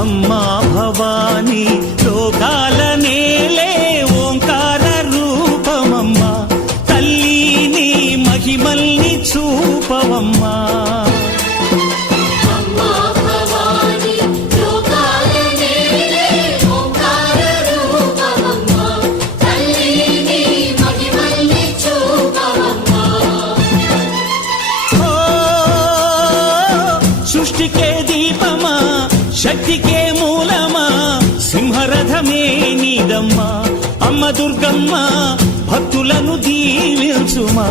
అమ్మా భవానీ లోకాల నేలే ఓంకార రూపమమ్మా తల్లి మహిమల్ని చూపవమ్మా సృష్టికే దీపమా శక్తికే మూలమా సింహరథమే నీదమ్మా అమ్మ దుర్గమ్మ భక్తులను దీవించుమా